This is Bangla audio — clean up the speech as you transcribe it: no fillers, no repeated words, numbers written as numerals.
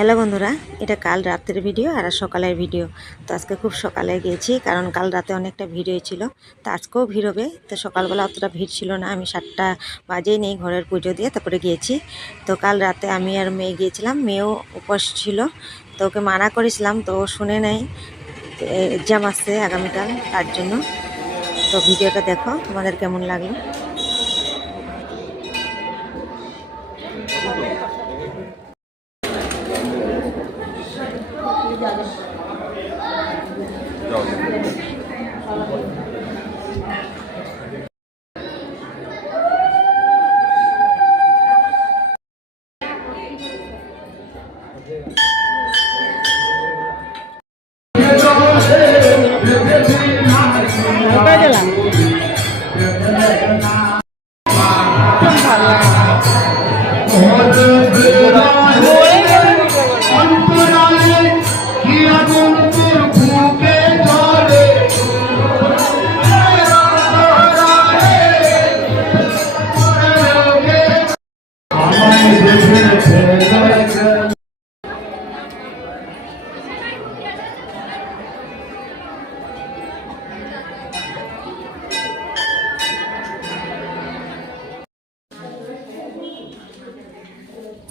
হ্যালো বন্ধুরা, এটা কাল রাতের ভিডিও আর সকালের ভিডিও। তো আজকে খুব সকালে গিয়েছি, কারণ কাল রাতে অনেকটা ভিড় হয়েছিল। তো আজকেও ভিড় হবে। তো সকালবেলা অতটা ভিড় ছিল না, আমি 7টা বাজেই নেই ঘরের পুজো দিয়ে তারপরে গিয়েছি। তো কাল রাতে আমি আর মেয়ে গিয়েছিলাম, মেয়েও উপোস ছিল। তো ওকে মানা করেছিলাম, তো ও শুনে নেই। এক্সাম আসছে আগামীকাল, তার জন্য। তো ভিডিওটা দেখো, তোমাদের কেমন লাগলো। হালকা গেলাম